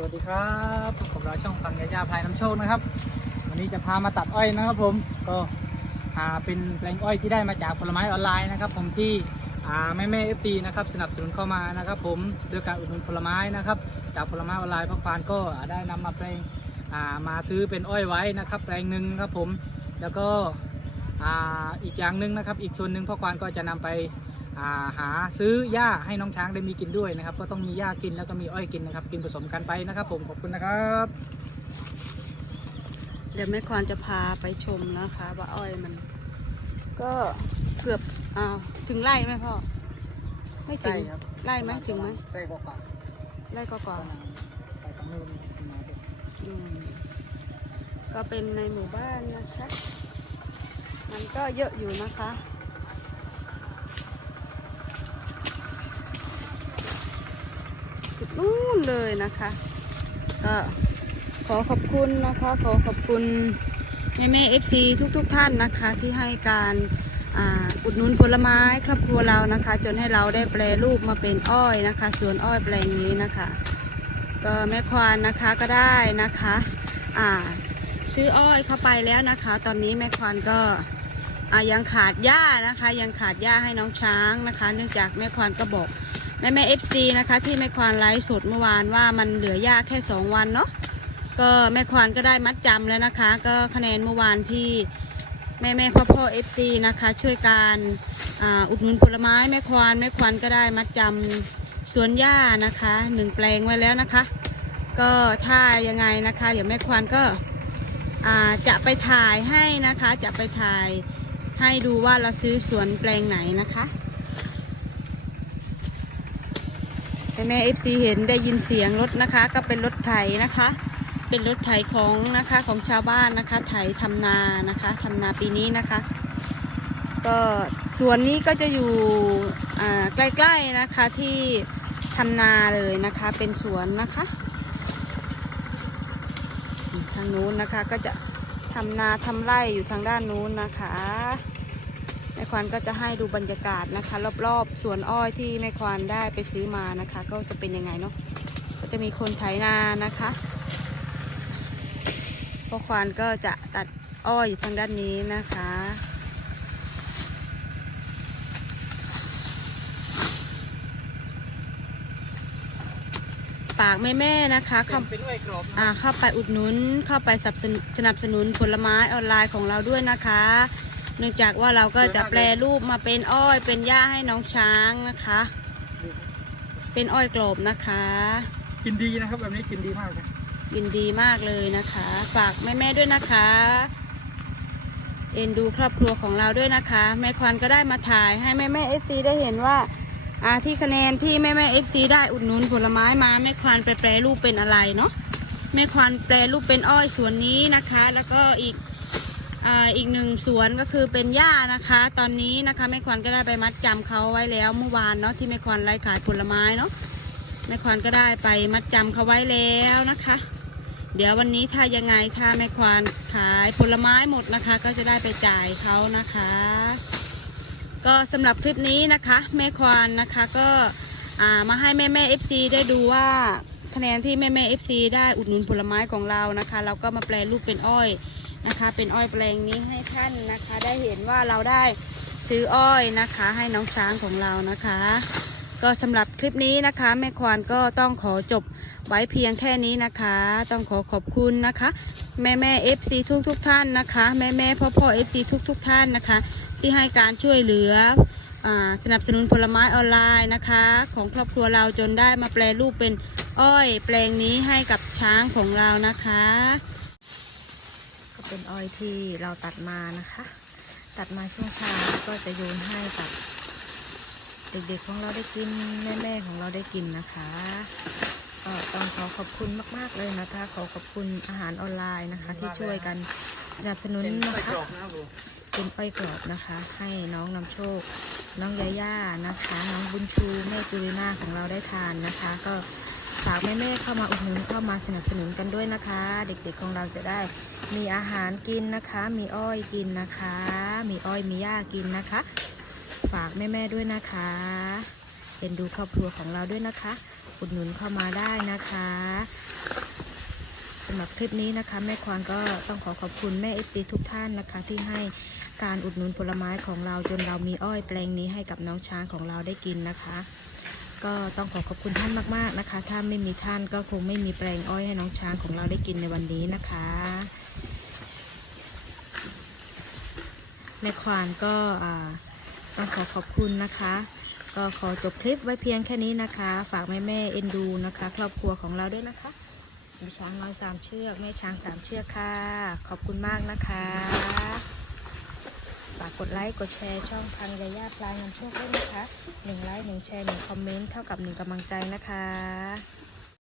สวัสดีครับพบกับเราช่องฟังยายาพลายน้ำโชคนะครับ วันนี้จะพามาตัดอ้อยนะครับผมก็อ่าเป็นแปลงอ้อยที่ได้มาจากผลไม้ออนไลน์นะครับ ผมที่อ่าแม่แม่เอฟซีนะครับสนับสนุนเข้ามานะครับ ผมด้วยการอุดหนุนผลไม้นะครับ จากผลไม้ออนไลน์พักพานก็ได้นำมาแปลงอ่ามาซื้อเป็นอ้อยไว้นะครับ แปลงหนึ่งครับผมแล้วก็อ่าอีกอย่างหนึ่งนะครับ อีกส่วนหนึ่งพ่อควานก็จะนำไป หาซื้อหญ้าให้น้องช้างได้มีกินด้วยนะครับ ก็ต้องมีหญ้ากินแล้วก็มีอ้อยกินนะครับ กินผสมกันไปนะครับ ผมขอบคุณนะครับ เดี๋ยวแม่ควานจะพาไปชมนะคะว่าอ้อยมัน ก็เกือบอ้าวถึงไร่ไหมพ่อไม่ถึงใช่ครับ ไร่ไหมถึงไหมใกล้กว่าไร่ก็กว่า ไปทางนู้นมาเป็นอืมก็เป็นในหมู่บ้านนะคะ มันก็เยอะอยู่นะคะ สุด นู่นเลยนะคะก็ขอขอบคุณนะคะ ขอขอบคุณแม่แม่เอฟซีทุกๆทท่านนะคะ ที่ให้การอุดหนุนผลไม้ครอบครัวเรานะคะ จนให้เราได้แปลรูปมาเป็นอ้อยนะคะสวนอ้อยแปลงนี้นะคะ ก็แม่ควานนะคะก็ได้นะคะอ่าซื้ออ้อยเข้าไปแล้วนะคะ ตอนนี้แม่ควานก็ยังขาดหญ้านะคะ ยังขาดหญ้าให้น้องช้างนะคะ เนื่องจากแม่ควานก็บอก แม่แม่เอฟซีนะคะ ที่แม่ควานไลฟ์สดเมื่อวานว่ามันเหลือหญ้าแค่สองวันเนาะก็แม่ควานก็ได้มัดจำแล้วนะคะ ก็คะแนนเมื่อวานที่แม่แม่พ่อพ่อเอฟซีนะคะ ช่วยการอ,อุดหนุนผลไม้แม่ควานแม่ควานก็ได้มัดจำสวนหญ้านะคะหนึ่งแปลงไว้แล้วนะคะ ก็ถ้ายังไงนะคะ เดี๋ยวแม่ควานก็จะไปถ่ายให้นะคะ จะไปถ่ายให้ดูว่าเราซื้อสวนแปลงไหนนะคะ แม่เอฟซีเห็นได้ยินเสียงรถนะคะ ก็เป็นรถไถนะคะ เป็นรถไถของนะคะของชาวบ้านนะคะ ไถทำนานะคะทำนาปีนี้นะคะ ก็สวนนี้ก็จะอยู่ใกล้ๆนะคะที่ทำนาเลยนะคะ เป็นสวนนะคะทางนู้นนะคะก็จะทำนาทำไร่อยู่ทางด้านนู้นนะคะ ม่ควานก็จะให้ดูบรรยากาศนะคะ รอบๆสวนอ้อยที่แม่ควานได้ไปซื้อมานะคะ ก็จะเป็นยังไงเนาะก็จะมีคนไถนานะคะพ่อควานก็จะตัดอ้อยอยู่ทางด้านนี้นะคะฝากแม่ๆนะคะเข้าเป็นอ้อยกรอบอ่าเข้าไปอุดหนุนเข้าไปสนับสนุนผลไม้ออนไลน์ของเราด้วยนะคะ เนื่องจากว่าเราก็จะแปลรูปมาเป็นอ้อยเป็นหญ้าให้น้องช้างนะคะ เป็นอ้อยกลบนะคะ กินดีนะครับแบบนี้กินดีมากเลยยินดีมากเลยนะคะ ฝากแม่ๆด้วยนะคะ เอ็นดูครอบครัวของเราด้วยนะคะ แม่ควันก็ได้มาถ่ายให้แม่ๆเอฟซีได้เห็นว่าอ่าที่คะแนนที่แม่ๆเอฟซีได้อุดหนุนผลไม้มาแม่ควันไปแปรรูปเป็นอะไรเนาะแม่ควันแปรรูปเป็นอ้อยสวนนี้นะคะ แล้วก็อีก อีกหนึ่งสวนก็คือเป็นหญ้านะคะ ตอนนี้นะคะแม่ควันก็ได้ไปมัดจำเขาไว้แล้วเมื่อวานเนาะที่แม่ควันไล่ขายผลไม้เนาะแม่ควันก็ได้ไปมัดจำเขาไว้แล้วนะคะ เดี๋ยววันนี้ถ้ายังไงถ้าแม่ควานขายผลไม้หมดนะคะ ก็จะได้ไปจ่ายเขานะคะ ก็สำหรับคลิปนี้นะคะ แม่ควานนะคะก็มาให้แม่แม่เอฟซีได้ดูว่าคะแนนที่แม่แม่เอฟซีได้อุดหนุนผลไม้ของเรานะคะ เราก็มาแปลรูปเป็นอ้อย นะคะ เป็นอ้อยแปลงนี้ให้ท่านนะคะ ได้เห็นว่าเราได้ซื้ออ้อยนะคะ ให้น้องช้างของเรานะคะ ก็สำหรับคลิปนี้นะคะ แม่ควานก็ต้องขอจบไว้เพียงแค่นี้นะคะ ต้องขอขอบคุณนะคะ แม่แม่เอฟซีทุกทุกท่านนะคะ แม่แม่พ่อพ่อเอฟซีทุกทุกท่านนะคะ ที่ให้การช่วยเหลืออสนับสนุนผลไม้ออนไลน์นะคะ ของครอบครัวเราจนได้มาแปลรูปเป็นอ้อย แปลงนี้ให้กับช้างของเรานะคะ ก็เป็นอ้อยที่เราตัดมานะคะ ตัดมาช่วงเช้าก็จะโยนให้กับเด็กๆของเราได้กินแม่ๆของเราได้กินนะคะก็ต้องขอขอบคุณมากๆเลยนะคะ ขอขอบคุณอาหารออนไลน์นะคะ ที่ช่วยกันสนับสนุนเป็นนะอ้อยกคะรอบนะครับผมเป็นอ้อยกรอบนะคะ ให้น้องนำโชค น้องยาย่านะคะ น้องบุญชูแม่จูริน่าของเราได้ทานนะคะ ก็ ฝากแม่ๆเข้ามาอุดหนุนเข้ามาสนับสนุนกันด้วยนะคะ เด็กๆของเราจะได้มีอาหารกินนะคะ มีอ้อยกินนะคะ มีอ้อยมีหญ้ากินนะคะ ฝากแม่ๆด้วยนะคะเป็นดูครอบครัวของเราด้วยนะคะ อุดหนุนเข้ามาได้นะคะสำหรับคลิปนี้นะคะ แม่ควานก็ต้องขอขอบคุณแม่เอฟซีทุกท่านนะคะ ที่ให้การอุดหนุนผลไม้ของเราจนเรามีอ้อยแปลงนี้ให้กับน้องช้างของเราได้กินนะคะ ก็ต้องขอขอบคุณท่านมากๆนะคะ ถ้าไม่มีท่านก็คงไม่มีแปลงอ้อยให้น้องช้างของเราได้กินในวันนี้นะคะแม่ควานก็ต้องขอขอบคุณนะคะ ก็ขอจบคลิปไว้เพียงแค่นี้นะคะ ฝากแม่แม่เอ็นดูนะคะ ครอบครัวของเราด้วยนะคะมีช้างน้อยสามเชือกแม่ช้างสามเชือกค่ะ ขอบคุณมากนะคะากกดไลค์กดแชร์ช่องพังยายาพลายนำโชคด้วยนะคะหนึ่งไลค์หนึ่งแชร์หนึ่งคอมเมนต์เท่ากับหนึ่งกำลังใจนะคะ